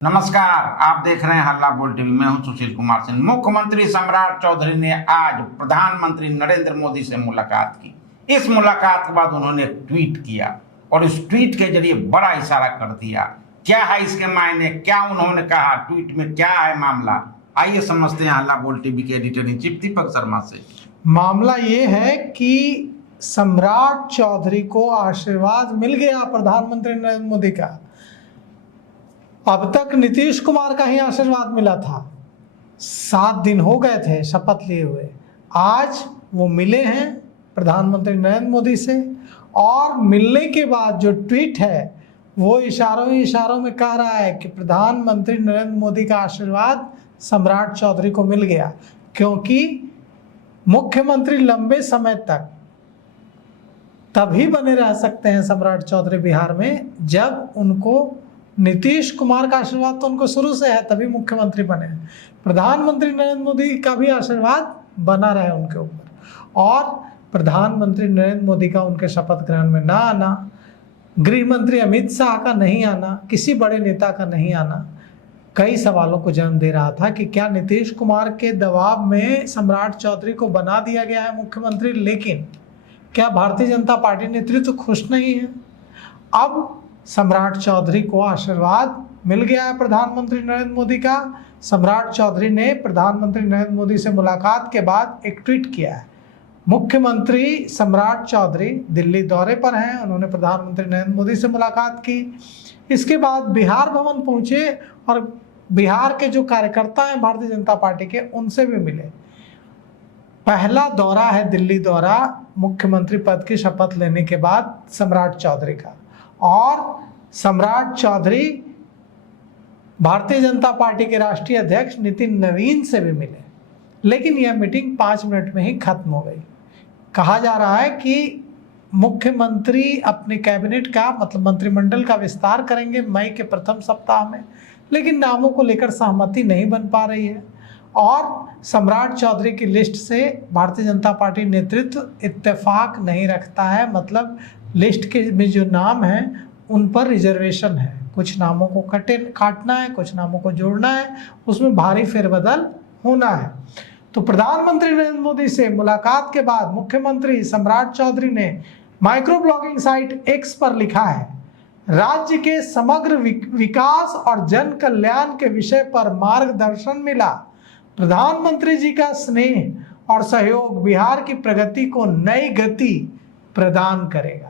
नमस्कार, आप देख रहे हैं हल्ला बोल टीवी। मैं हूं सुशील कुमार सिंह। मुख्यमंत्री सम्राट चौधरी ने आज प्रधानमंत्री नरेंद्र मोदी से मुलाकात की। इस मुलाकात के बाद उन्होंने एक ट्वीट किया और इस ट्वीट के जरिए बड़ा इशारा कर दिया। क्या है इसके मायने, क्या उन्होंने कहा, ट्वीट में क्या है मामला, आइए समझते हैं हल्ला बोल टीवी के editor in chief Deepak Sharma से। मामला ये है कि सम्राट चौधरी को आशीर्वाद मिल गया प्रधानमंत्री नरेंद्र मोदी का। अब तक नीतीश कुमार का ही आशीर्वाद मिला था। 7 दिन हो गए थे शपथ लिए हुए। आज वो मिले हैं प्रधानमंत्री नरेंद्र मोदी से और मिलने के बाद जो ट्वीट है वो इशारों ही इशारों में कह रहा है कि प्रधानमंत्री नरेंद्र मोदी का आशीर्वाद सम्राट चौधरी को मिल गया, क्योंकि मुख्यमंत्री लंबे समय तक तभी बने रह सकते हैं सम्राट चौधरी बिहार में जब उनको नीतीश कुमार का आशीर्वाद तो उनको शुरू से है, तभी मुख्यमंत्री बने। प्रधानमंत्री नरेंद्र मोदी का भी आशीर्वाद बना रहे उनके ऊपर और प्रधानमंत्री नरेंद्र मोदी का उनके शपथ ग्रहण में ना आना, गृह मंत्री अमित शाह का नहीं आना, किसी बड़े नेता का नहीं आना कई सवालों को जन्म दे रहा था कि क्या नीतीश कुमार के दबाव में सम्राट चौधरी को बना दिया गया है मुख्यमंत्री। लेकिन क्या भारतीय जनता पार्टी नेतृत्व खुश नहीं है? अब सम्राट चौधरी को आशीर्वाद मिल गया है प्रधानमंत्री नरेंद्र मोदी का। सम्राट चौधरी ने प्रधानमंत्री नरेंद्र मोदी से मुलाकात के बाद एक ट्वीट किया है। मुख्यमंत्री सम्राट चौधरी दिल्ली दौरे पर हैं, उन्होंने प्रधानमंत्री नरेंद्र मोदी से मुलाकात की। इसके बाद बिहार भवन पहुंचे और बिहार के जो कार्यकर्ता हैं भारतीय जनता पार्टी के, उनसे भी मिले। पहला दौरा है दिल्ली दौरा मुख्यमंत्री पद की शपथ लेने के बाद सम्राट चौधरी का। और सम्राट चौधरी भारतीय जनता पार्टी के राष्ट्रीय अध्यक्ष नितिन नवीन से भी मिले, लेकिन यह मीटिंग 5 मिनट में ही खत्म हो गई। कहा जा रहा है कि मुख्यमंत्री अपने कैबिनेट का मतलब मंत्रिमंडल का विस्तार करेंगे मई के प्रथम सप्ताह में, लेकिन नामों को लेकर सहमति नहीं बन पा रही है और सम्राट चौधरी की लिस्ट से भारतीय जनता पार्टी नेतृत्व इत्तेफाक नहीं रखता है। मतलब लिस्ट के में जो नाम हैं उन पर रिजर्वेशन है, कुछ नामों को काटना है, कुछ नामों को जोड़ना है, उसमें भारी फेरबदल होना है। तो प्रधानमंत्री नरेंद्र मोदी से मुलाकात के बाद मुख्यमंत्री सम्राट चौधरी ने माइक्रो ब्लॉगिंग साइट एक्स पर लिखा है, राज्य के समग्र विकास और जन कल्याण के विषय पर मार्गदर्शन मिला। प्रधानमंत्री जी का स्नेह और सहयोग बिहार की प्रगति को नई गति प्रदान करेगा।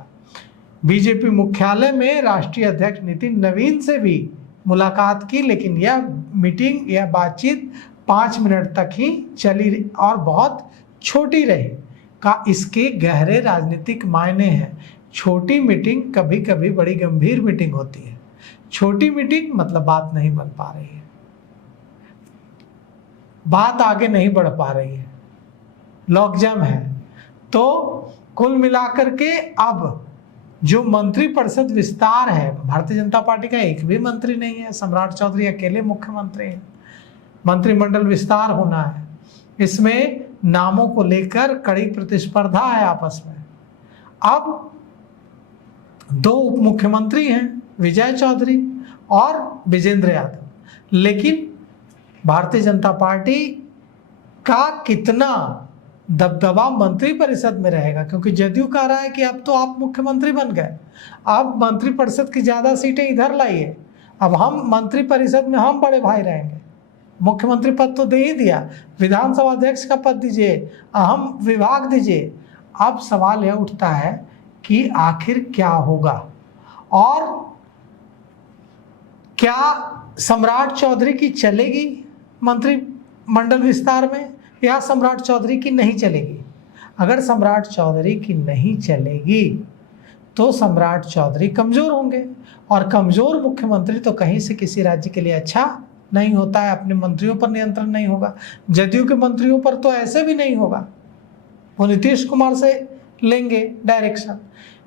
बीजेपी मुख्यालय में राष्ट्रीय अध्यक्ष नितिन नवीन से भी मुलाकात की, लेकिन यह मीटिंग यह बातचीत 5 मिनट तक ही चली और बहुत छोटी रही। का इसके गहरे राजनीतिक मायने हैं। छोटी मीटिंग कभी कभी बड़ी गंभीर मीटिंग होती है। छोटी मीटिंग मतलब बात नहीं बन पा रही है, बात आगे नहीं बढ़ पा रही है, लॉकजम है। तो कुल मिलाकर के अब जो मंत्रिपरिषद विस्तार है, भारतीय जनता पार्टी का एक भी मंत्री नहीं है, सम्राट चौधरी अकेले मुख्यमंत्री हैं। मंत्रिमंडल विस्तार होना है, इसमें नामों को लेकर कड़ी प्रतिस्पर्धा है आपस में। अब 2 उप मुख्यमंत्री हैं, विजय चौधरी और विजेंद्र यादव, लेकिन भारतीय जनता पार्टी का कितना दबदबा मंत्रिपरिषद में रहेगा, क्योंकि जदयू कह रहा है कि अब तो आप मुख्यमंत्री बन गए, अब मंत्रिपरिषद की ज़्यादा सीटें इधर लाइए, अब हम मंत्रिपरिषद में हम बड़े भाई रहेंगे। मुख्यमंत्री पद तो दे ही दिया, विधानसभा अध्यक्ष का पद दीजिए, अहम विभाग दीजिए। अब सवाल यह उठता है कि आखिर क्या होगा और क्या सम्राट चौधरी की चलेगी मंत्रिमंडल विस्तार में या सम्राट चौधरी की नहीं चलेगी। अगर सम्राट चौधरी की नहीं चलेगी तो सम्राट चौधरी कमज़ोर होंगे और कमज़ोर मुख्यमंत्री तो कहीं से किसी राज्य के लिए अच्छा नहीं होता है। अपने मंत्रियों पर नियंत्रण नहीं होगा, जदयू के मंत्रियों पर तो ऐसे भी नहीं होगा, वो नीतीश कुमार से लेंगे डायरेक्शन।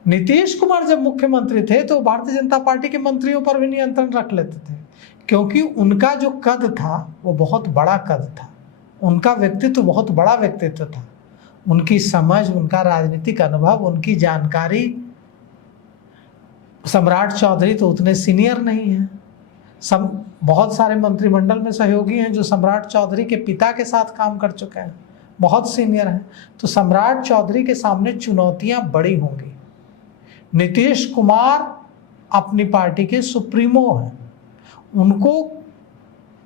नीतीश कुमार जब मुख्यमंत्री थे तो भारतीय जनता पार्टी के मंत्रियों पर भी नियंत्रण रख लेते थे, क्योंकि उनका जो कद था वो बहुत बड़ा कद था, उनका व्यक्तित्व बहुत बड़ा व्यक्तित्व था, उनकी समझ, उनका राजनीतिक अनुभव, उनकी जानकारी। सम्राट चौधरी तो उतने सीनियर नहीं हैं। बहुत सारे मंत्रिमंडल में सहयोगी हैं जो सम्राट चौधरी के पिता के साथ काम कर चुके हैं, बहुत सीनियर हैं। तो सम्राट चौधरी के सामने चुनौतियां बड़ी होंगी। नीतीश कुमार अपनी पार्टी के सुप्रीमो हैं, उनको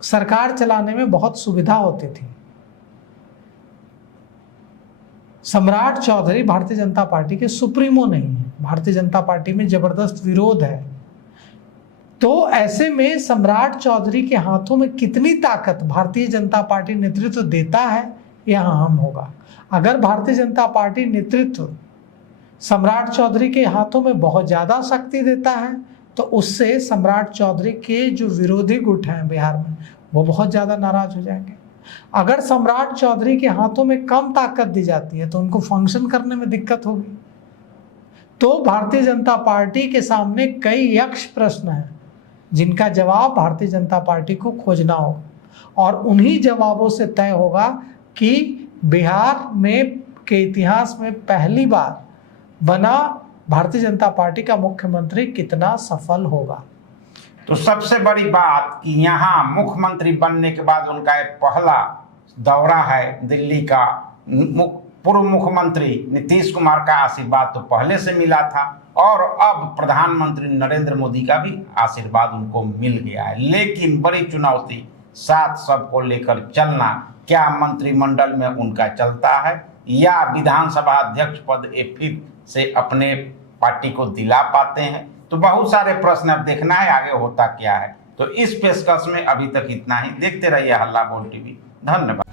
सरकार चलाने में बहुत सुविधा होती थी। सम्राट चौधरी भारतीय जनता पार्टी के सुप्रीमो नहीं है, भारतीय जनता पार्टी में जबरदस्त विरोध है। तो ऐसे में सम्राट चौधरी के हाथों में कितनी ताकत भारतीय जनता पार्टी नेतृत्व देता है, यह अहम होगा। अगर भारतीय जनता पार्टी नेतृत्व सम्राट चौधरी के हाथों में बहुत ज़्यादा शक्ति देता है तो उससे सम्राट चौधरी के जो विरोधी गुट हैं बिहार में वो बहुत ज़्यादा नाराज हो जाएंगे। अगर सम्राट चौधरी के हाथों में कम ताकत दी जाती है तो उनको फंक्शन करने में दिक्कत होगी। तो भारतीय जनता पार्टी के सामने कई यक्ष प्रश्न हैं जिनका जवाब भारतीय जनता पार्टी को खोजना होगा और उन्हीं जवाबों से तय होगा कि बिहार में के इतिहास में पहली बार बना भारतीय जनता पार्टी का मुख्यमंत्री कितना सफल होगा। तो सबसे बड़ी बात कि यहाँ मुख्यमंत्री बनने के बाद उनका एक पहला दौरा है दिल्ली का। पूर्व मुख्यमंत्री नीतीश कुमार का आशीर्वाद तो पहले से मिला था और अब प्रधानमंत्री नरेंद्र मोदी का भी आशीर्वाद उनको मिल गया है। लेकिन बड़ी चुनौती साथ सबको लेकर चलना, क्या मंत्रिमंडल में उनका चलता है या विधानसभा अध्यक्ष पद फिर से अपने पार्टी को दिला पाते हैं। तो बहुत सारे प्रश्न अब देखना है आगे होता क्या है। तो इस पेशकश में अभी तक इतना ही। देखते रहिए हल्ला बोल टीवी। धन्यवाद।